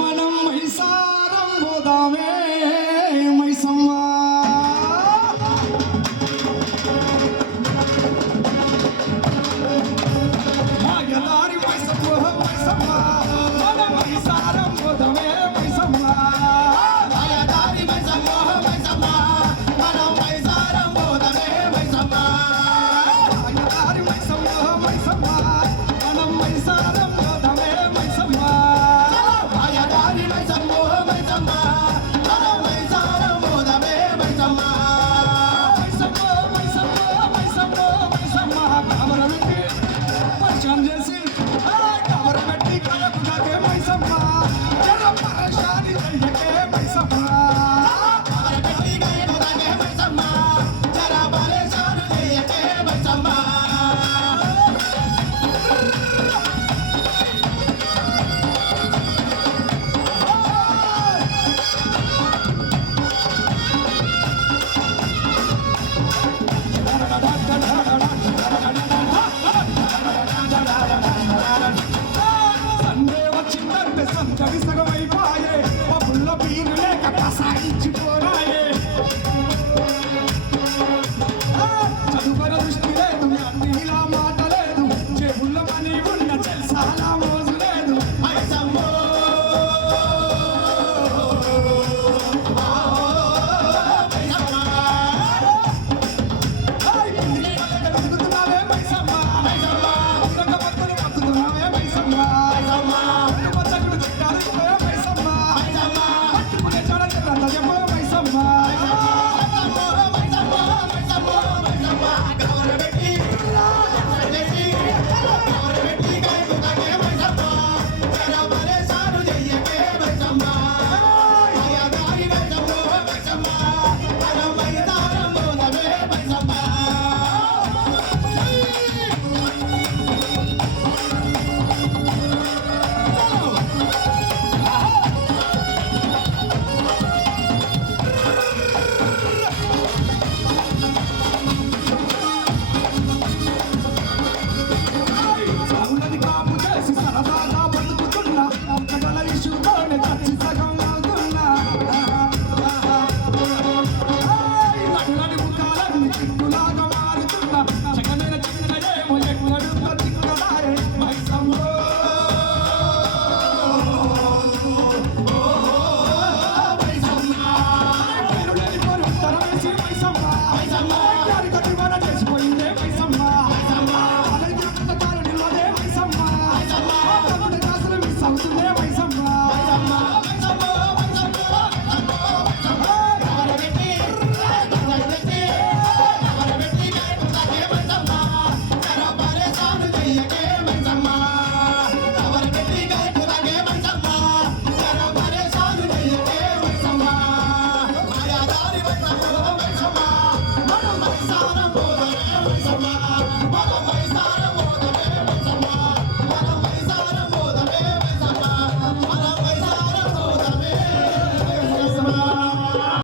మనం మైసారం పోదామే మైసమ్మా. da da da da.